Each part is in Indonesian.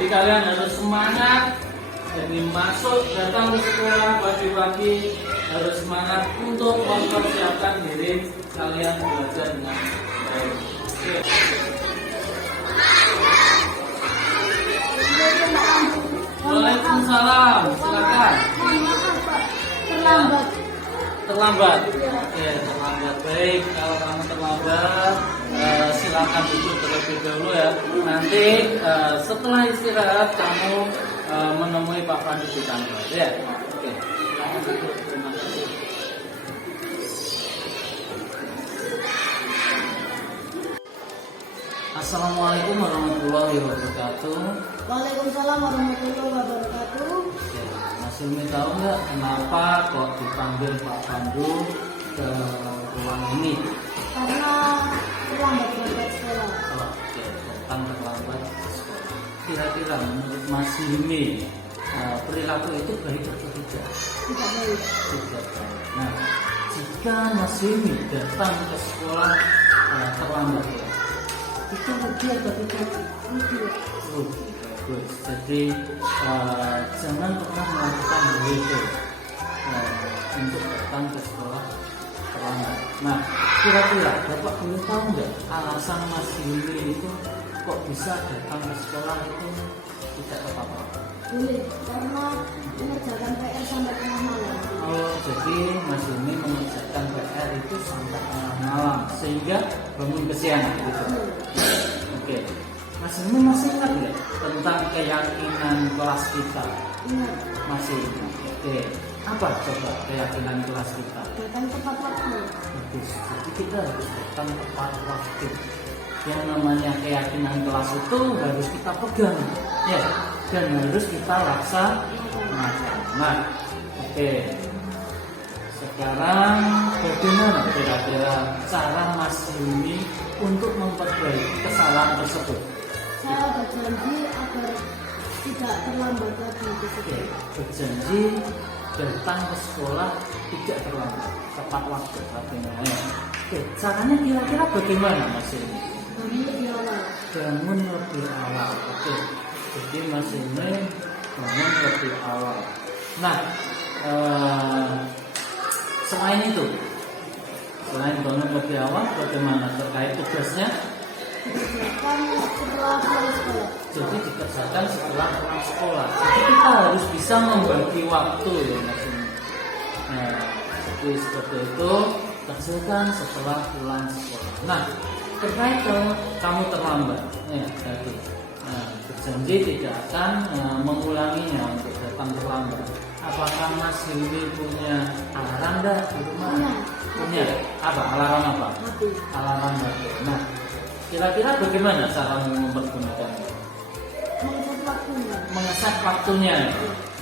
Jadi kalian harus semangat. Jadi masuk datang ke sekolah pagi-pagi harus semangat untuk mempersiapkan diri kalian belajar dengan baik. Waalaikumsalam, silakan. Terlambat. Terlambat. Oke, terlambat. Baik, kalau kamu terlambat, silakan duduk terlebih dahulu ya. Nanti setelah istirahat kamu menemui Pak Pandu di kantor. Ya. Oke. Silakan duduk. Terima kasih. Assalamualaikum warahmatullahi wabarakatuh. Waalaikumsalam warahmatullahi wabarakatuh. Ya, Mas Hilmi tahu nggak kenapa kok dipanggil Pak Pandu ke ruang ini? Karena terlambat berangkat sekolah. Oke, tentang terlambat ke sekolah. Kira-kira menurut Mas Hilmi perilaku itu baik atau tidak? Tidak baik. Tidak baik. Nah, jika Mas Hilmi datang ke sekolah terlambat, itu rugi atau tidak? Rugi. Bagus. Jadi jangan pernah melakukan hal itu untuk datang ke sekolah terlambat. Nah, kira-kira Bapak boleh tahu nggak alasan Mas Hilmi itu kok bisa datang ke sekolah itu tidak tepat? Boleh, karena mengerjakan PR sampai tengah malam. Oh, jadi Mas Hilmi mengerjakan PR itu sampai tengah malam sehingga bangun kesiangan gitu. Oke. Mas Hilmi masih ingat nggak tentang keyakinan kelas kita? Ingat, Masih ingat. Oke. Apa coba keyakinan kelas kita? datang tepat waktu. Bagus. Jadi kita harus datang tepat waktu. Yang namanya keyakinan kelas itu harus kita pegang, ya, dan harus kita laksanakan. Nah, oke. Sekarang bagaimana kira-kira cara Mas Hilmi untuk memperbaiki kesalahan tersebut? Saya berjanji agar tidak terlambat lagi ke Oke, sekolah. berjanji datang ke sekolah tidak terlambat, tepat waktu artinya. Ya. Oke, caranya kira-kira bagaimana Mas Hilmi? Kami lebih awal. Bangun lebih awal. Oke, jadi Mas Hilmi bangun lebih awal. Nah, selain itu, selain bangun lebih awal, bagaimana terkait tugasnya? Dikerjakan setelah pulang sekolah. Jadi dikerjakan setelah pulang sekolah. Jadi kita harus bisa membagi waktu ya Mas Hilmi. Nah, jadi seperti itu kerjakan setelah pulang sekolah. Nah, terkait kalau kamu terlambat, ya tadi berjanji tidak akan mengulanginya untuk datang terlambat. Apakah Mas Hilmi punya alarm enggak di rumah? Punya. Apa? Alarm apa? Mati. Alarm mati. Nah, kira-kira bagaimana cara mempergunakannya? Mengeset waktunya. Mengeset waktunya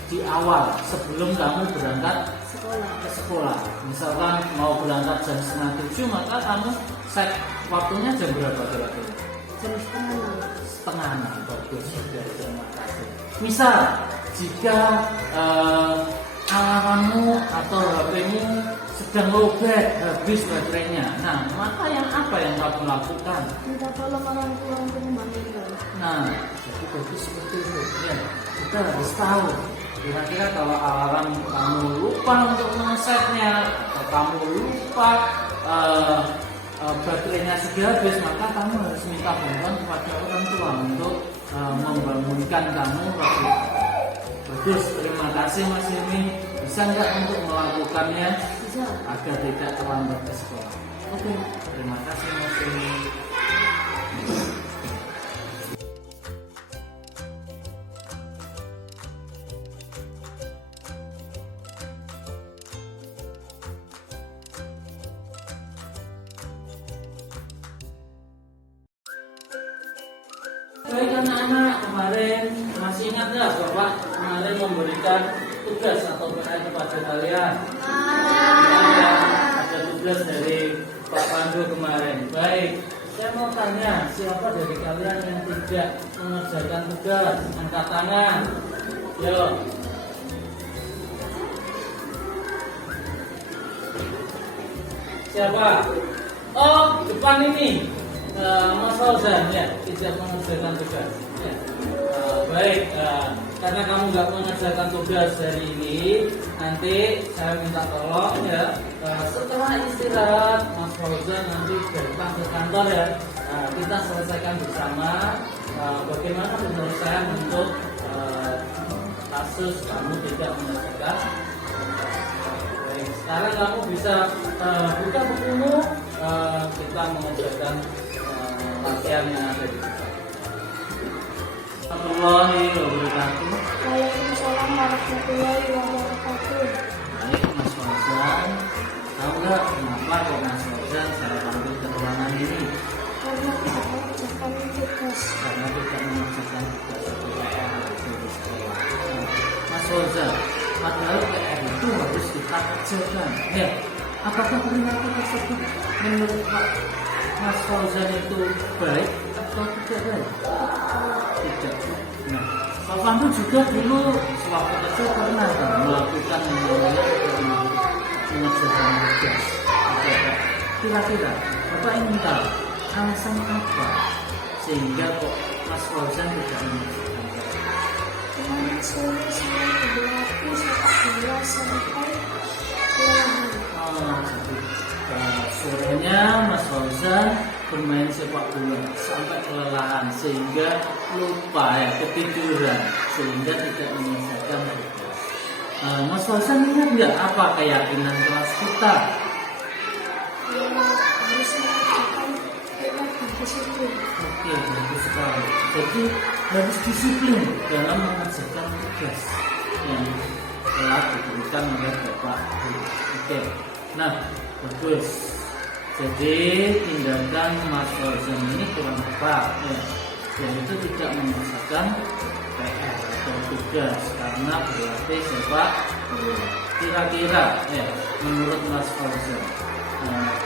di awal sebelum kamu berangkat Sekolah. ke sekolah. Misalkan mau berangkat jam 6:30, maka kamu set waktunya jam berapa kira-kira? Jam setengah 6. Setengah 6. Bagus, sudah, terima kasih. Misal jika alarmmu atau HP-mu sedang lowbat, habis baterainya, nah maka apa yang kamu lakukan? Minta tolong orang tua untuk memanggilkan. Nah, jadi bagus seperti itu. Ya, kita harus tahu. Kira-kira kalau alarm kamu lupa untuk mengesetnya, atau kamu lupa baterainya sudah habis, maka kamu harus minta bantuan kepada orang tua untuk membangunkan kamu waktu itu. Bagus, terima kasih Mas Hilmi. Bisa nggak untuk melakukannya Bisa. agar tidak terlambat ke sekolah? Oke, terima kasih Mas Hilmi. Baik anak-anak, kemarin masih ingat nggak Bapak kemarin memberikan tugas atau PR kepada kalian? Ada tugas dari Pak Pandu kemarin. Baik, saya mau tanya, siapa dari kalian yang tidak mengerjakan tugas? Angkat tangan. Yo. Siapa? Oh, depan ini. Mas Fauzan ya, tidak mengerjakan tugas. Ya. baik. Karena kamu nggak mengerjakan tugas hari ini, nanti saya minta tolong ya. Setelah istirahat, Mas Fauzan nanti datang ke kantor ya. Kita selesaikan bersama bagaimana penyelesaian untuk kasus kamu tidak mengerjakan. Baik, sekarang kamu bisa buka bukumu. Kita mengerjakan latihan yang ada di sini. Warahmatullahi wabarakatuh. Waalaikumsalam warahmatullahi wabarakatuh. Baik, Mas Fauzan. Tahu nggak kenapa kok Mas Fauzan saya panggil ke ruangan ini? Karena tidak mengerjakan tugas. Karena tidak mengerjakan tugas PR di sekolah. Mas Fauzan, padahal PR itu harus kita kerjakan. Ya, apakah perilaku tersebut menurut Mas Fauzan itu baik atau tidak baik? Tidak. Nah, Pak Pandu juga dulu sewaktu kecil pernah melakukan mengerjakan tugas. Kira-kira Bapak ingin tahu alasan apa sehingga kok Mas Fauzan tidak mengerjakan tugas? Kemarin sore saya berlatih sepak bola sampai kelelahan. Jadi sorenya Mas Fauzan bermain sepak bola sampai kelelahan sehingga lupa ya, ketiduran sehingga tidak menyelesaikan tugas. Mas Fauzan ingat nggak apa keyakinan kelas kita? Harus mengerjakan dengan disiplin. Oke, bagus sekali. Jadi harus disiplin dalam mengerjakan tugas yang telah diberikan oleh Bapak Guru. Oke, nah bagus. Jadi tindakan Mas Fauzan ini kurang tepat ya, yaitu tidak mengerjakan PR atau tugas karena berlatih sepak bola. Kira-kira ya, menurut Mas Fauzan,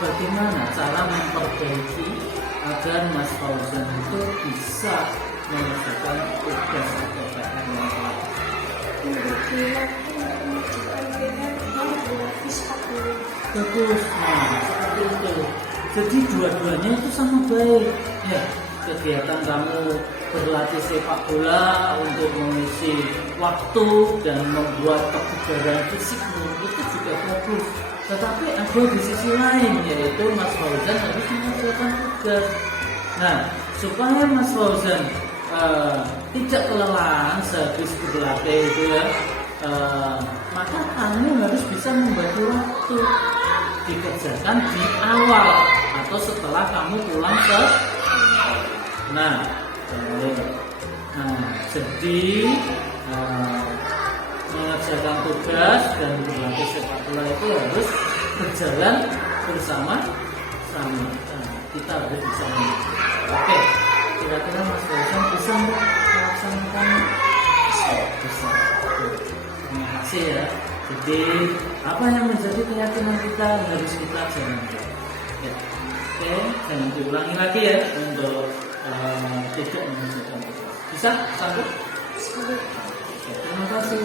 bagaimana cara memperbaiki agar Mas Fauzan itu bisa mengerjakan tugas atau PR yang telah Membagi waktu mengerjakan PR dan berlatih sepak bola. bagus? Nah, seperti itu. Jadi dua-duanya itu sama baik. Ya, kegiatan kamu berlatih sepak bola untuk mengisi waktu dan membuat kebugaran fisikmu itu juga bagus. Tetapi ada di sisi lain, yaitu Mas Fauzan harus mengerjakan tugas. Nah, supaya Mas Fauzan tidak kelelahan sehabis berlatih itu ya, maka kamu harus bisa membagi waktu dikerjakan di awal atau setelah kamu pulang ke jadi mengerjakan tugas dan berlatih sepak bola itu harus berjalan bersama-sama. Kita harus bisa oke, kira-kira Mas Fauzan bisa melaksanakan? Bisa. Terima kasih ya. Jadi apa yang menjadi keyakinan kita harus kita jalankan. Ya. Oke, jangan diulangi lagi ya untuk tidak mengerjakan tugas. Bisa? Sanggup? Sanggup. Terima kasih.